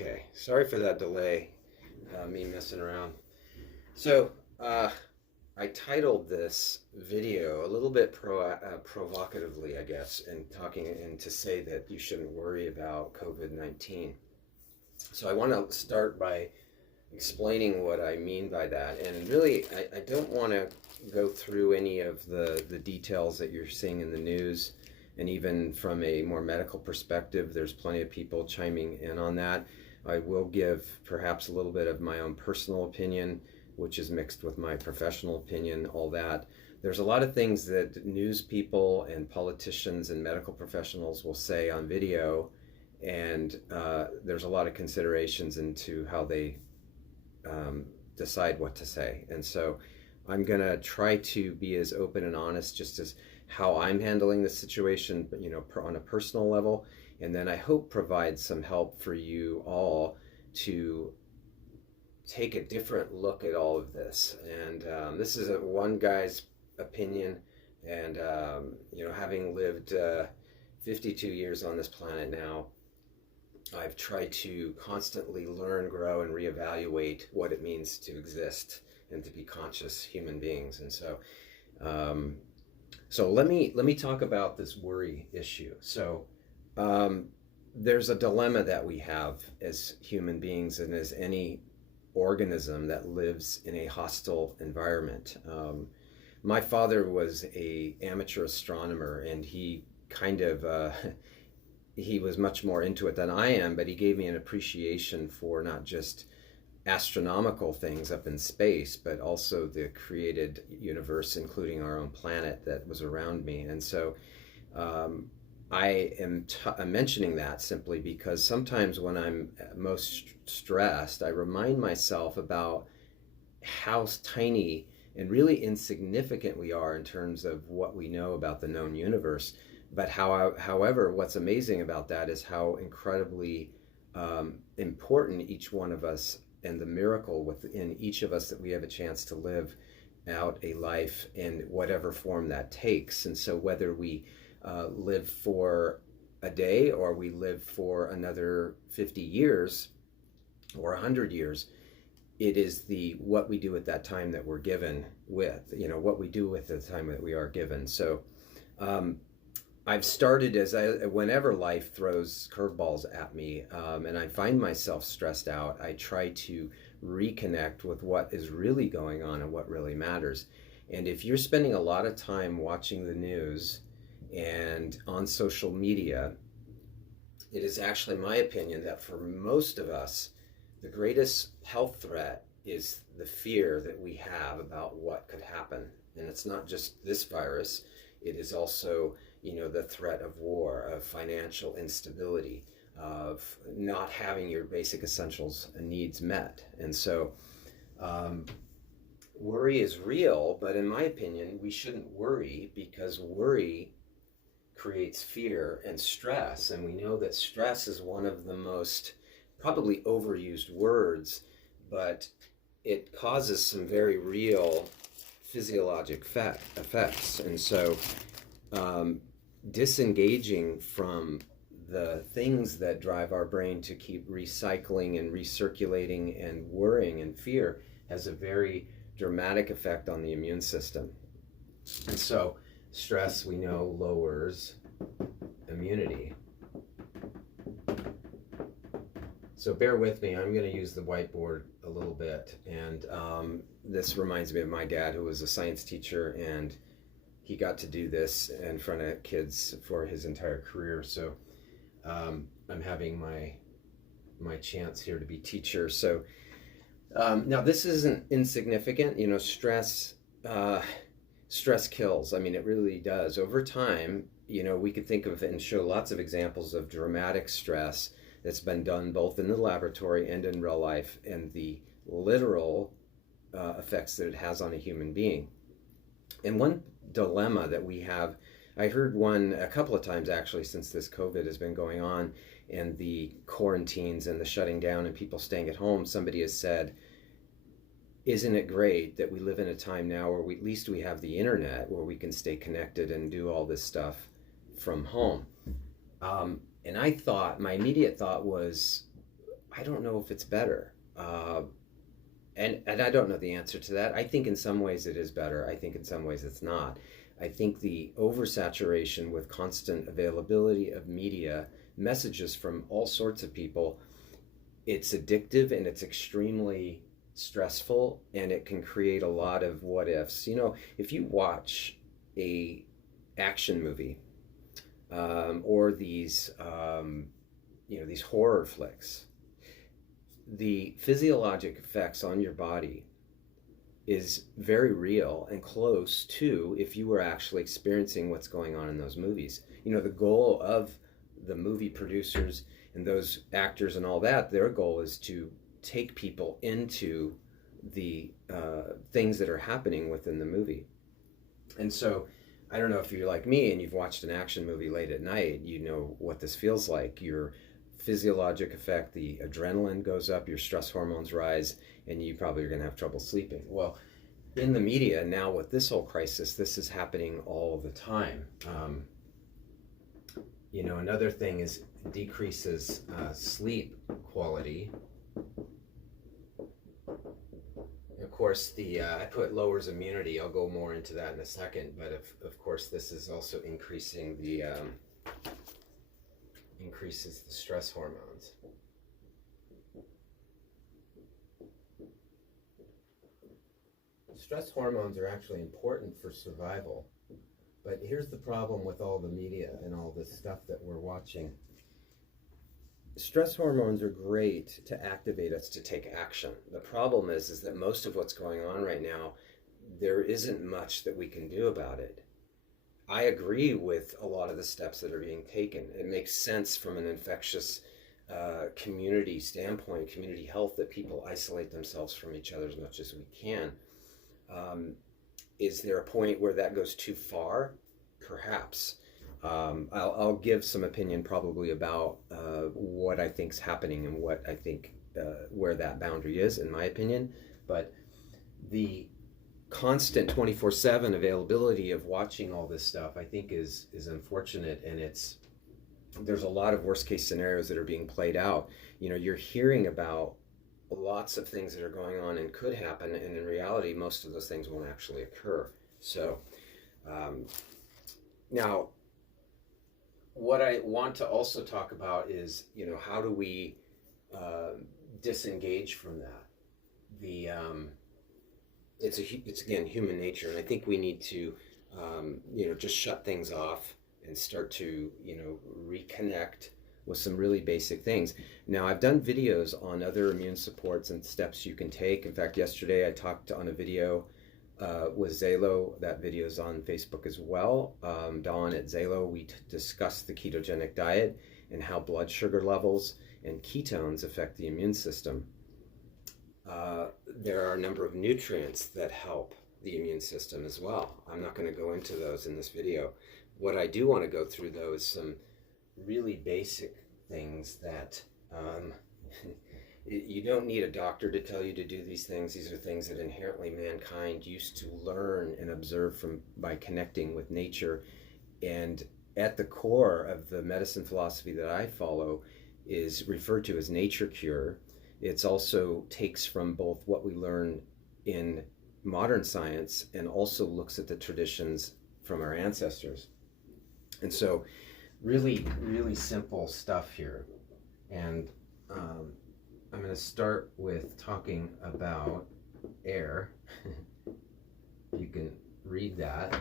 Okay, sorry for that delay, me messing around. So, I titled this video a little bit provocatively, I guess, and to say that you shouldn't worry about COVID-19. So I want to start by explaining what I mean by that. And really, I don't want to go through any of the details that you're seeing in the news. And even from a more medical perspective, there's plenty of people chiming in on that. I will give perhaps a little bit of my own personal opinion, which is mixed with my professional opinion, all that. There's a lot of things that news people and politicians and medical professionals will say on video, and there's a lot of considerations into how they decide what to say. And so I'm going to try to be as open and honest just as how I'm handling the situation, but on a personal level, and then I hope provide some help for you all to take a different look at all of this. And this is one guy's opinion, and having lived 52 years on this planet now, I've tried to constantly learn, grow, and reevaluate what it means to exist and to be conscious human beings. And so let me talk about this worry issue. So there's a dilemma that we have as human beings and as any organism that lives in a hostile environment. My father was a amateur astronomer, and he kind of he was much more into it than I am, but he gave me an appreciation for not just astronomical things up in space, but also the created universe, including our own planet that was around me. And so I'm mentioning that simply because sometimes when I'm most stressed, I remind myself about how tiny and really insignificant we are in terms of what we know about the known universe. But however, what's amazing about that is how incredibly important each one of us and the miracle within each of us that we have a chance to live out a life in whatever form that takes. And so whether we live for a day or we live for another 50 years or 100 years, it is what we do at that time that we're given with, what we do with the time that we are given. So I've started whenever life throws curveballs at me and I find myself stressed out, I try to reconnect with what is really going on and what really matters. And if you're spending a lot of time watching the news and on social media, it is actually my opinion that for most of us, the greatest health threat is the fear that we have about what could happen. And it's not just this virus, it is also the threat of war, of financial instability, of not having your basic essentials and needs met. And so worry is real, but in my opinion, we shouldn't worry because worry creates fear and stress. And we know that stress is one of the most probably overused words, but it causes some very real physiologic effects. And so disengaging from the things that drive our brain to keep recycling and recirculating and worrying and fear has a very dramatic effect on the immune system. And so stress, we know, lowers immunity. So bear with me, I'm going to use the whiteboard a little bit. And this reminds me of my dad, who was a science teacher, and he got to do this in front of kids for his entire career. So I'm having my chance here to be teacher. So now this isn't insignificant. Stress kills. I mean, it really does. Over time, we could think of and show lots of examples of dramatic stress that's been done both in the laboratory and in real life, and the literal effects that it has on a human being. And one dilemma that we have, I heard one a couple of times actually since this COVID has been going on and the quarantines and the shutting down and people staying at home, somebody has said, isn't it great that we live in a time now where at least we have the internet where we can stay connected and do all this stuff from home? And my immediate thought was, I don't know if it's better. And I don't know the answer to that. I think in some ways it is better. I think in some ways it's not. I think the oversaturation with constant availability of media, messages from all sorts of people, it's addictive and it's extremely stressful, and it can create a lot of what ifs. If you watch a action movie, or these horror flicks, the physiologic effects on your body is very real and close to if you were actually experiencing what's going on in those movies. The goal of the movie producers and those actors and all that, their goal is to take people into the things that are happening within the movie. And so I don't know if you're like me and you've watched an action movie late at night, you know what this feels like. Your physiologic effect, the adrenaline goes up, your stress hormones rise, and you probably are going to have trouble sleeping. Well, in the media now with this whole crisis, this is happening all the time. Another thing is decreases sleep quality. Of course, I put lowers immunity. I'll go more into that in a second. But of course, this is also increases the stress hormones. Stress hormones are actually important for survival. But here's the problem with all the media and all this stuff that we're watching. Stress hormones are great to activate us to take action. The problem is that most of what's going on right now, there isn't much that we can do about it. I agree with a lot of the steps that are being taken. It makes sense from an infectious community standpoint, community health, that people isolate themselves from each other as much as we can. Is there a point where that goes too far? Perhaps. I'll give some opinion probably about what I think's happening and what I think where that boundary is, in my opinion. But the constant 24/7 availability of watching all this stuff, I think, is unfortunate, and there's a lot of worst case scenarios that are being played out. You're hearing about lots of things that are going on and could happen, and in reality, most of those things won't actually occur. So now, what I want to also talk about is, how do we disengage from that? It's again human nature, and I think we need to, just shut things off and start to, reconnect with some really basic things. Now, I've done videos on other immune supports and steps you can take. In fact, yesterday I talked on a video with Zalo. That video is on Facebook as well. Dawn at Zalo, we discussed the ketogenic diet and how blood sugar levels and ketones affect the immune system. There are a number of nutrients that help the immune system as well. I'm not going to go into those in this video. What I do want to go through, though, is some really basic things that you don't need a doctor to tell you to do these things. These are things that inherently mankind used to learn and observe by connecting with nature. And at the core of the medicine philosophy that I follow is referred to as nature cure. It's also takes from both what we learn in modern science and also looks at the traditions from our ancestors. And so really, really simple stuff here. And I'm going to start with talking about air. You can read that.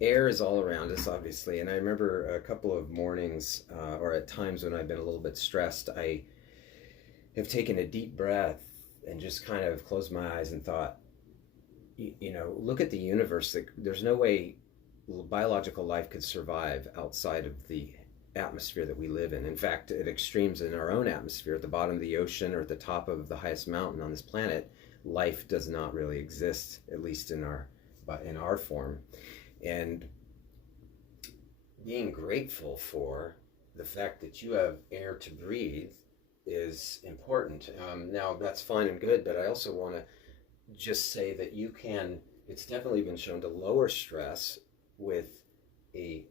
Air is all around us, obviously. And I remember a couple of mornings, or at times when I've been a little bit stressed, I have taken a deep breath and just kind of closed my eyes and thought, look at the universe. There's no way biological life could survive outside of the atmosphere that we live in. In fact, at extremes in our own atmosphere, at the bottom of the ocean or at the top of the highest mountain on this planet, life does not really exist, at least in our form. And being grateful for the fact that you have air to breathe is important. Now, that's fine and good, but I also want to just say that it's definitely been shown to lower stress with a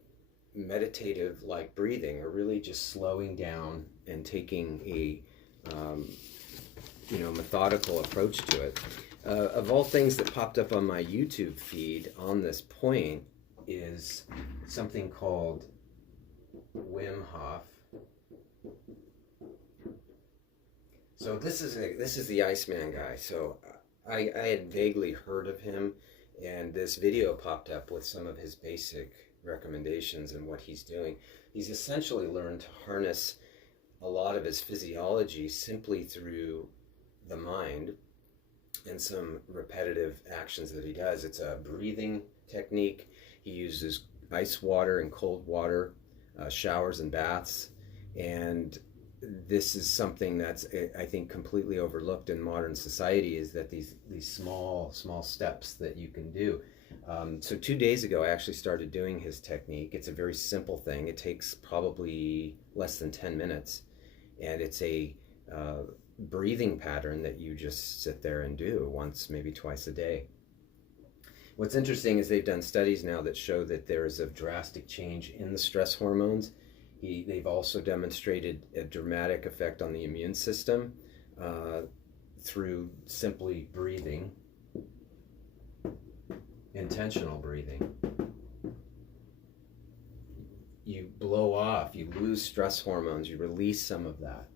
meditative like breathing, or really just slowing down and taking a methodical approach to it. Of all things that popped up on my YouTube feed on this point is something called Wim Hof. So this is the Iceman guy. So I had vaguely heard of him, and this video popped up with some of his basic recommendations and what he's doing. He's essentially learned to harness a lot of his physiology simply through the mind and some repetitive actions that he does. It's a breathing technique. He uses ice water and cold water, showers and baths, and this is something that's, I think, completely overlooked in modern society, is that these small steps that you can do. So 2 days ago, I actually started doing his technique. It's a very simple thing. It takes probably less than 10 minutes, and it's a breathing pattern that you just sit there and do once, maybe twice a day. What's interesting is they've done studies now that show that there is a drastic change in the stress hormones. They've also demonstrated a dramatic effect on the immune system through simply breathing, intentional breathing. You blow off, you lose stress hormones, you release some of that.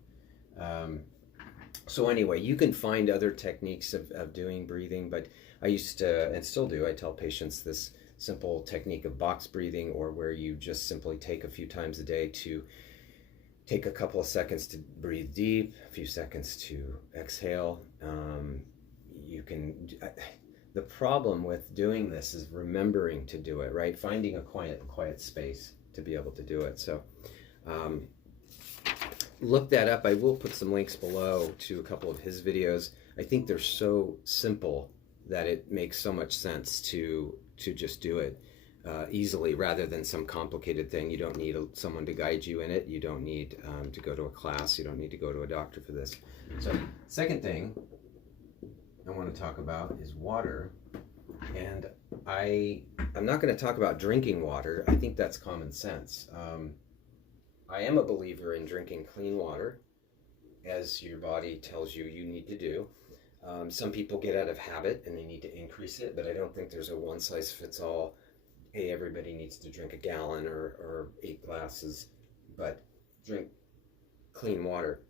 So anyway, you can find other techniques of doing breathing, but I used to, and still do, I tell patients this simple technique of box breathing, or where you just simply take a few times a day to take a couple of seconds to breathe deep, a few seconds to exhale. The problem with doing this is remembering to do it, right? Finding a quiet space to be able to do it. So look that up. I will put some links below to a couple of his videos. I think they're so simple that it makes so much sense to just do it easily, rather than some complicated thing. You don't need someone to guide you in it. You don't need to go to a class. You don't need to go to a doctor for this. So second thing I want to talk about is water. And I'm not going to talk about drinking water. I think that's common sense. I am a believer in drinking clean water, as your body tells you need to do. Some people get out of habit and they need to increase it, but I don't think there's a one-size-fits-all, hey, everybody needs to drink a gallon or 8 glasses, but drink clean water.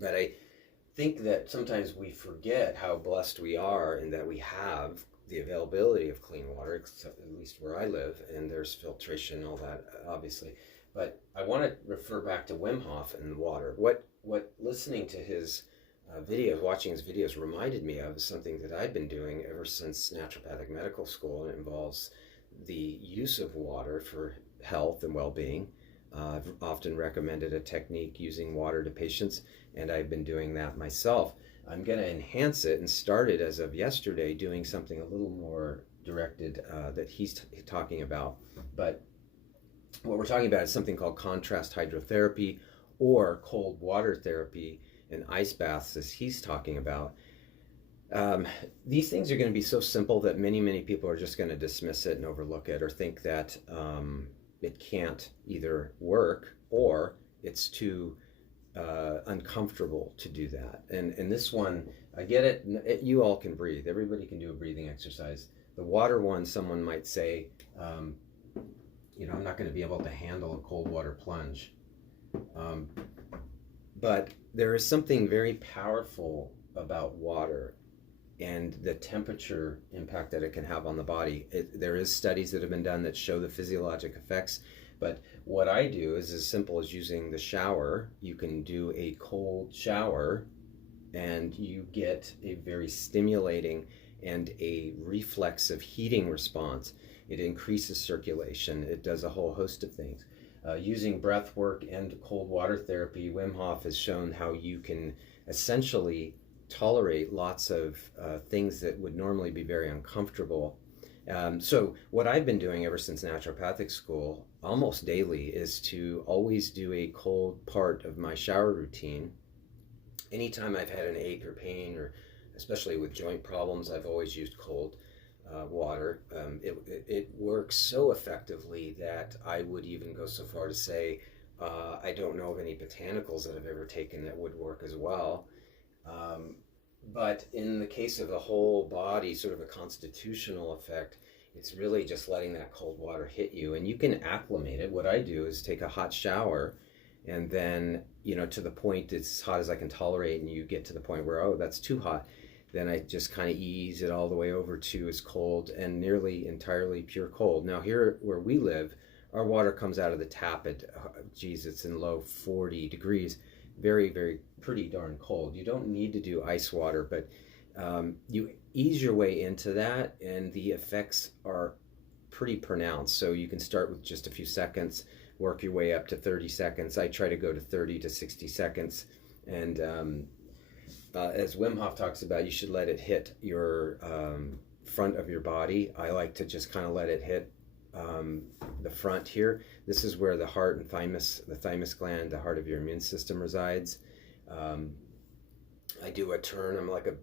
But I think that sometimes we forget how blessed we are in that we have the availability of clean water, at least where I live, and there's filtration and all that, obviously. But I want to refer back to Wim Hof and water. What listening to his videos, watching his videos, reminded me of is something that I've been doing ever since naturopathic medical school, and it involves the use of water for health and well-being. I've often recommended a technique using water to patients, and I've been doing that myself. I'm going to enhance it and started as of yesterday doing something a little more directed that he's talking about. But what we're talking about is something called contrast hydrotherapy, or cold water therapy and ice baths, as he's talking about. These things are going to be so simple that many people are just going to dismiss it and overlook it, or think that it can't either work, or it's too uncomfortable to do that. And this one, I get it, you all can breathe. Everybody can do a breathing exercise. The water one, someone might say, I'm not going to be able to handle a cold water plunge. But there is something very powerful about water and the temperature impact that it can have on the body. There is studies that have been done that show the physiologic effects. But what I do is as simple as using the shower. You can do a cold shower and you get a very stimulating and a reflexive heating response. It increases circulation. It does a whole host of things. Using breath work and cold water therapy, Wim Hof has shown how you can essentially tolerate lots of things that would normally be very uncomfortable. So what I've been doing ever since naturopathic school, almost daily, is to always do a cold part of my shower routine. Anytime I've had an ache or pain, or especially with joint problems, I've always used cold. water. It works so effectively that I would even go so far to say I don't know of any botanicals that I've ever taken that would work as well. Um, but in the case of the whole body, sort of a constitutional effect, it's really just letting that cold water hit you, and you can acclimate it. What I do is take a hot shower, and then, to the point it's as hot as I can tolerate, and you get to the point where, oh, that's too hot. Then I just kind of ease it all the way over to as cold and nearly entirely pure cold. Now, here where we live, our water comes out of the tap at, geez, it's in low 40 degrees. Very, very pretty darn cold. You don't need to do ice water, but you ease your way into that, and the effects are pretty pronounced. So you can start with just a few seconds, work your way up to 30 seconds. I try to go to 30 to 60 seconds. And as Wim Hof talks about, you should let it hit your front of your body. I like to just kind of let it hit the front here. This is where the heart and the thymus gland, the heart of your immune system resides. I do a turn. I'm like a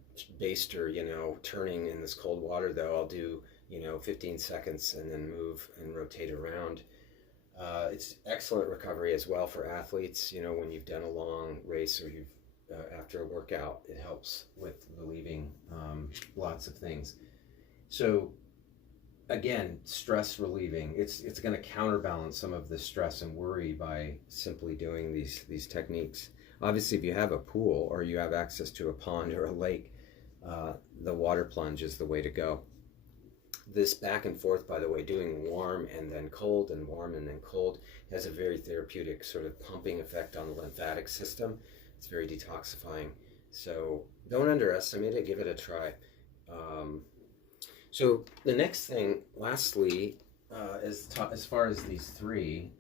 baster, turning in this cold water, though. I'll do, 15 seconds and then move and rotate around. It's excellent recovery as well for athletes. When you've done a long race or you've after a workout, it helps with relieving lots of things. So again, stress relieving. It's going to counterbalance some of the stress and worry by simply doing these techniques. Obviously, if you have a pool or you have access to a pond or a lake, the water plunge is the way to go. This back and forth, by the way, doing warm and then cold and warm and then cold, has a very therapeutic sort of pumping effect on the lymphatic system. It's very detoxifying. So don't underestimate it. Give it a try. So the next thing, lastly, as far as these three,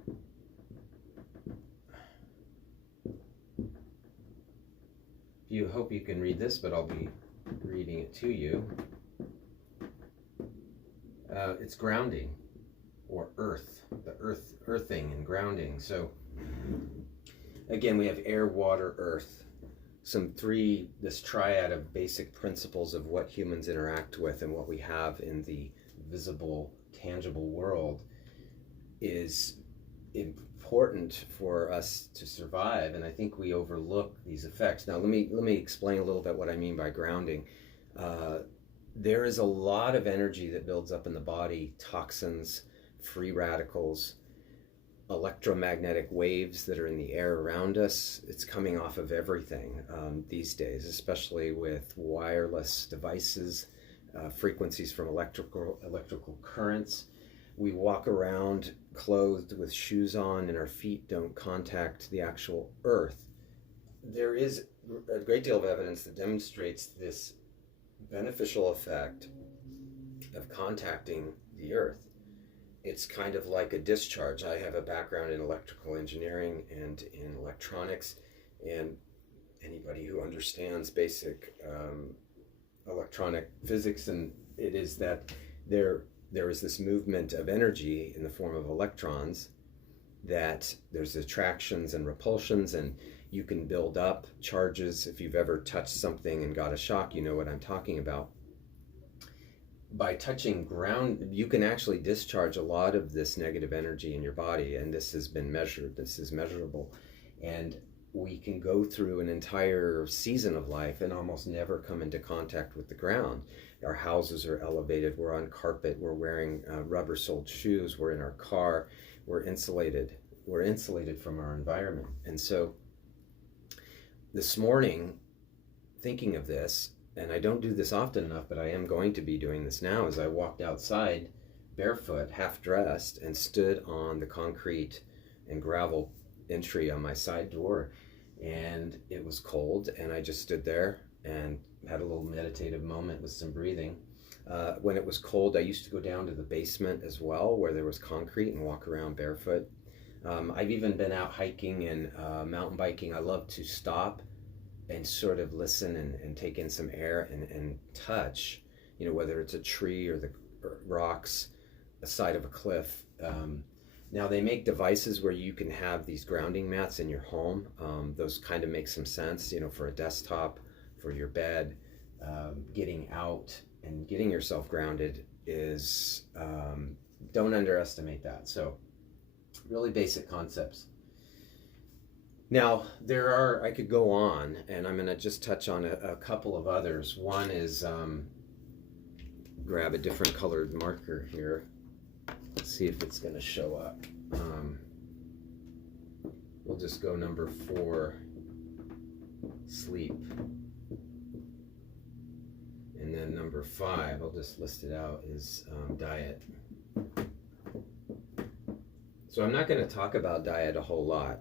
you hope you can read this, but I'll be reading it to you. It's grounding, or earth, earthing and grounding. So again, we have air, water, earth. This triad of basic principles of what humans interact with and what we have in the visible, tangible world is important for us to survive, and I think we overlook these effects. Now, let me explain a little bit what I mean by grounding. There is a lot of energy that builds up in the body: toxins, free radicals, electromagnetic waves that are in the air around us. It's coming off of everything these days, especially with wireless devices, frequencies from electrical currents. We walk around clothed with shoes on, and our feet don't contact the actual earth. There is a great deal of evidence that demonstrates this beneficial effect of contacting the earth. It's kind of like a discharge. I have a background in electrical engineering and in electronics, and anybody who understands basic electronic physics, and it is that there is this movement of energy in the form of electrons, that there's attractions and repulsions, and you can build up charges. If you've ever touched something and got a shock, you know what I'm talking about. By touching ground, you can actually discharge a lot of this negative energy in your body, and this has been measured. This is measurable, and we can go through an entire season of life and almost never come into contact with the ground. Our houses are elevated, we're on carpet, we're wearing rubber-soled shoes, we're in our car, we're insulated from our environment. And so this morning, thinking of this, and I don't do this often enough, but I am going to be doing this now, as I walked outside barefoot, half dressed, and stood on the concrete and gravel entry on my side door, and it was cold, and I just stood there and had a little meditative moment with some breathing. When it was cold, I used to go down to the basement as well, where there was concrete, and walk around barefoot. I've even been out hiking and mountain biking. I love to stop and sort of listen and take in some air and touch, whether it's a tree or the rocks, the side of a cliff. Now, they make devices where you can have these grounding mats in your home. Those kind of make some sense, for a desktop, for your bed, getting out and getting yourself grounded is, don't underestimate that. So really basic concepts. Now, I could go on, and I'm going to just touch on a couple of others. One is, grab a different colored marker here, see if it's going to show up. We'll just go number 4, sleep. And then number 5, I'll just list it out, is diet. So I'm not going to talk about diet a whole lot.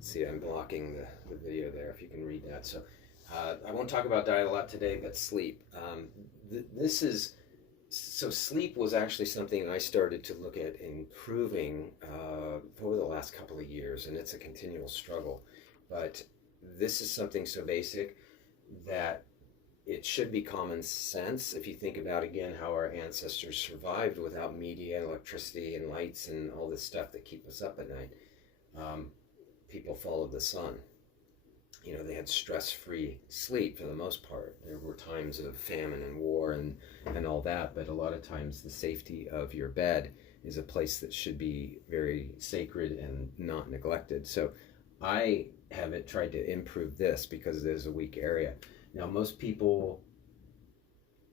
See, I'm blocking the video there, if you can read that. So I won't talk about diet a lot today, but sleep. So sleep was actually something I started to look at improving over the last couple of years, and it's a continual struggle. But this is something so basic that it should be common sense if you think about, again, how our ancestors survived without media, electricity, and lights, and all this stuff that keep us up at night. People followed the sun. You know, they had stress-free sleep for the most part. There were times of famine and war and all that, but a lot of times the safety of your bed is a place that should be very sacred and not neglected. So I haven't tried to improve this because there's a weak area. Now, most people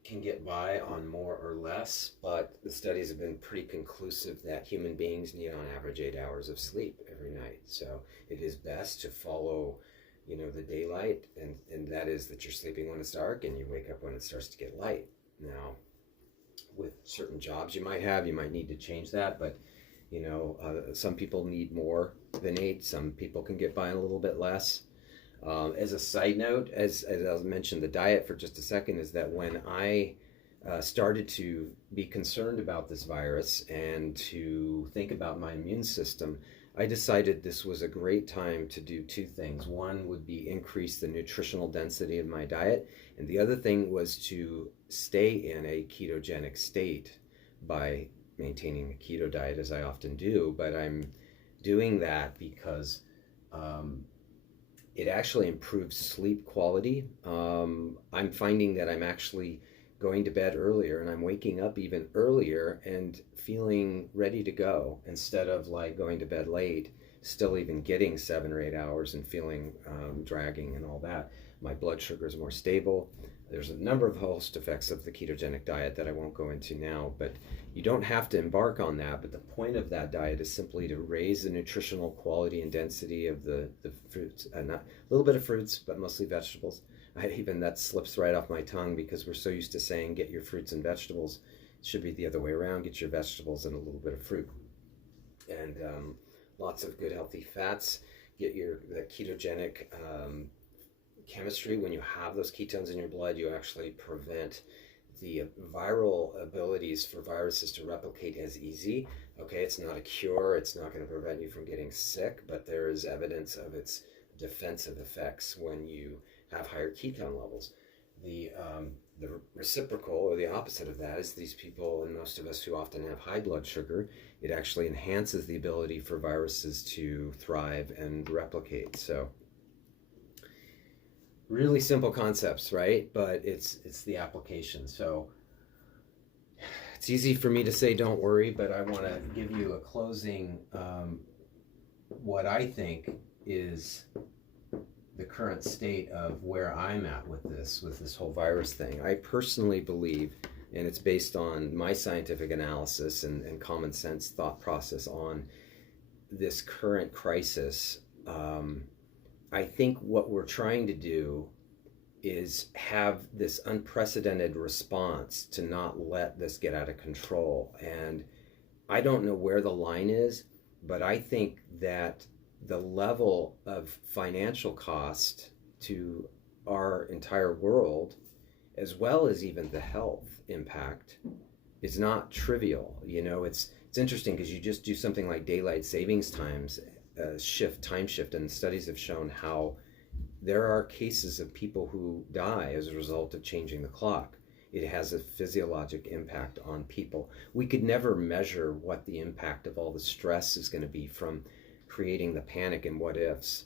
can get by on more or less, but the studies have been pretty conclusive that human beings need on average 8 hours of sleep every night. So it is best to follow, you know, the daylight, and that is that you're sleeping when it's dark and you wake up when it starts to get light. Now, with certain jobs you might need to change that, but you know, some people need more than 8. Some people can get by a little bit less. As a side note, as I mentioned the diet for just a second, is that when I started to be concerned about this virus and to think about my immune system, I decided this was a great time to do 2 things. One would be increase the nutritional density of my diet, and the other thing was to stay in a ketogenic state by maintaining a keto diet, as I often do. But I'm doing that because it actually improves sleep quality. I'm finding that I'm actually going to bed earlier, and I'm waking up even earlier and feeling ready to go, instead of like going to bed late, still even getting 7 or 8 hours and feeling dragging and all that. My blood sugar is more stable. There's a number of host effects of the ketogenic diet that I won't go into now, but you don't have to embark on that. But the point of that diet is simply to raise the nutritional quality and density of the fruits, and a little bit of fruits, but mostly vegetables. Even that slips right off my tongue because we're so used to saying get your fruits and vegetables. It should be the other way around. Get your vegetables and a little bit of fruit, and lots of good healthy fats. Get the ketogenic chemistry. When you have those ketones in your blood, you actually prevent the viral abilities for viruses to replicate as easy. Okay, it's not a cure. It's not going to prevent you from getting sick, but there is evidence of its defensive effects when you have higher ketone levels. The reciprocal, or the opposite of that, is these people, and most of us who often have high blood sugar, it actually enhances the ability for viruses to thrive and replicate. So really simple concepts, right? But it's the application. So it's easy for me to say don't worry, but I want to give you a closing, what I think is the current state of where I'm at with this whole virus thing. I personally believe, and it's based on my scientific analysis and common sense thought process on this current crisis. I think what we're trying to do is have this unprecedented response to not let this get out of control. And I don't know where the line is, but I think that the level of financial cost to our entire world, as well as even the health impact, is not trivial. You know, it's interesting because you just do something like daylight savings times, time shift, and studies have shown how there are cases of people who die as a result of changing the clock. It has a physiologic impact on people. We could never measure what the impact of all the stress is going to be from creating the panic and what ifs.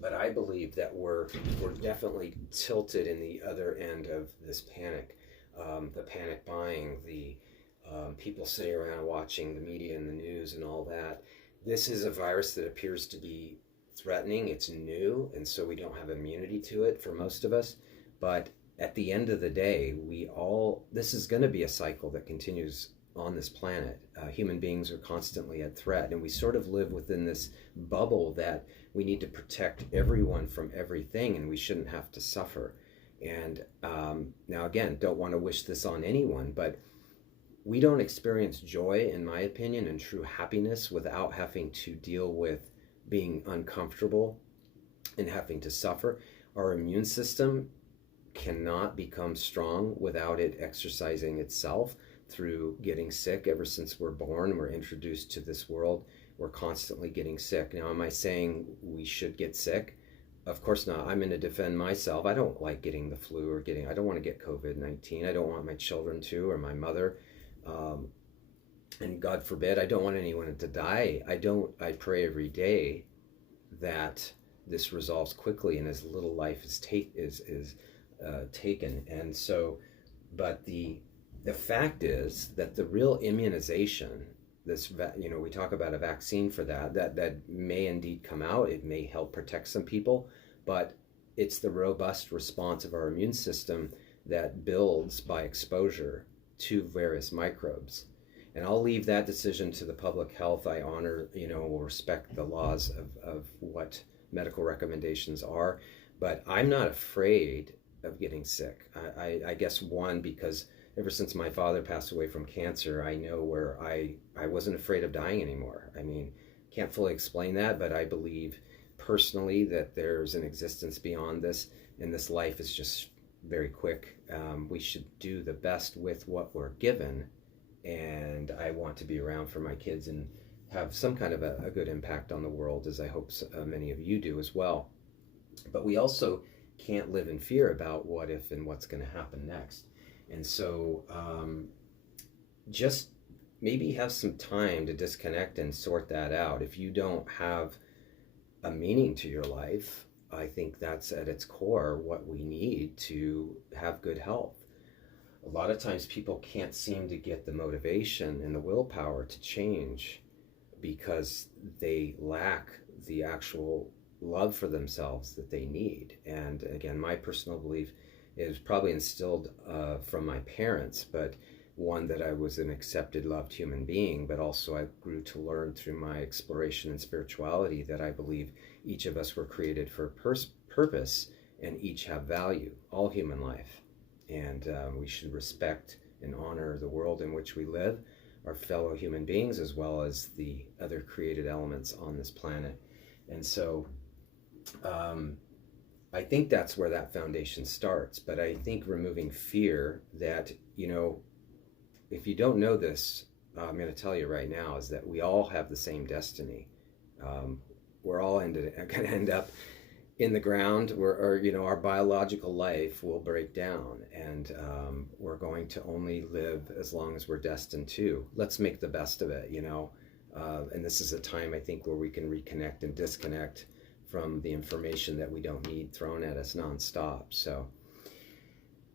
But I believe that we're definitely tilted in the other end of this panic, the panic buying, the people sitting around watching the media and the news and all that. This is a virus that appears to be threatening. It's new, and so we don't have immunity to it for most of us. But at the end of the day, this is going to be a cycle that continues on this planet. Human beings are constantly at threat, and we sort of live within this bubble that we need to protect everyone from everything, and we shouldn't have to suffer. And now, again, don't want to wish this on anyone, but we don't experience joy, in my opinion, and true happiness without having to deal with being uncomfortable and having to suffer. Our immune system cannot become strong without it exercising itself through getting sick. Ever since we're born, we're introduced to this world, we're constantly getting sick. Now, am I saying we should get sick? Of course not. I'm going to defend myself. I don't like getting the flu or I don't want to get COVID-19. I don't want my children to, or my mother. And God forbid, I don't want anyone to die. I pray every day that this resolves quickly and as little life is taken. And so, but the fact is that the real immunization, we talk about a vaccine for that may indeed come out. It may help protect some people, but it's the robust response of our immune system that builds by exposure to various microbes. And I'll leave that decision to the public health. I honor, will respect the laws of what medical recommendations are, but I'm not afraid of getting sick. I guess because ever since my father passed away from cancer, I know where I wasn't afraid of dying anymore. I mean, can't fully explain that, but I believe personally that there's an existence beyond this, and this life is just very quick. We should do the best with what we're given, and I want to be around for my kids and have some kind of a good impact on the world, as I hope many of you do as well. But we also can't live in fear about what if and what's going to happen next. And so just maybe have some time to disconnect and sort that out. If you don't have a meaning to your life, I think that's at its core what we need to have good health. A lot of times people can't seem to get the motivation and the willpower to change because they lack the actual love for themselves that they need. And again, my personal belief is probably instilled from my parents, but one that I was an accepted, loved human being, but also I grew to learn through my exploration in spirituality that I believe each of us were created for a purpose and each have value, all human life. And we should respect and honor the world in which we live, our fellow human beings, as well as the other created elements on this planet. And so I think that's where that foundation starts. But I think removing fear that, if you don't know this, I'm going to tell you right now, is that we all have the same destiny. We're all going to end up in the ground where, our biological life will break down, and we're going to only live as long as we're destined to. Let's make the best of it, and this is a time, I think, where we can reconnect and disconnect from the information that we don't need thrown at us nonstop. So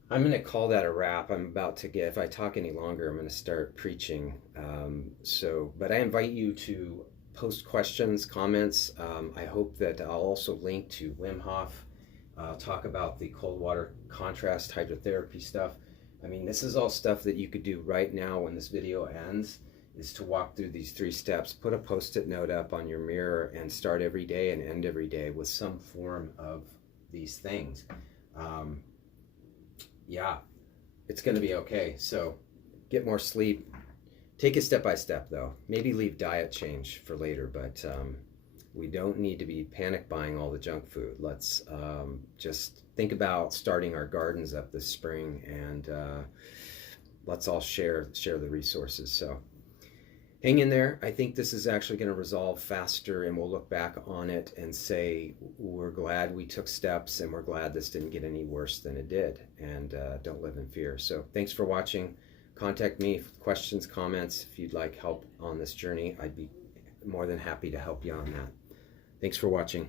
I'm going to call that a wrap. I'm about to if I talk any longer, I'm going to start preaching. But I invite you to post questions, comments. I hope that I'll also link to Wim Hof, talk about the cold water contrast hydrotherapy stuff. I mean, this is all stuff that you could do right now when this video ends, is to walk through these 3 steps, put a post-it note up on your mirror, and start every day and end every day with some form of these things. Yeah, it's going to be okay. So get more sleep. Take it step by step, though. Maybe leave diet change for later, but we don't need to be panic buying all the junk food. Let's just think about starting our gardens up this spring, and let's all share the resources. So hang in there. I think this is actually going to resolve faster, and we'll look back on it and say we're glad we took steps, and we're glad this didn't get any worse than it did, and don't live in fear. So thanks for watching. Contact me with questions, comments. If you'd like help on this journey, I'd be more than happy to help you on that. Thanks for watching.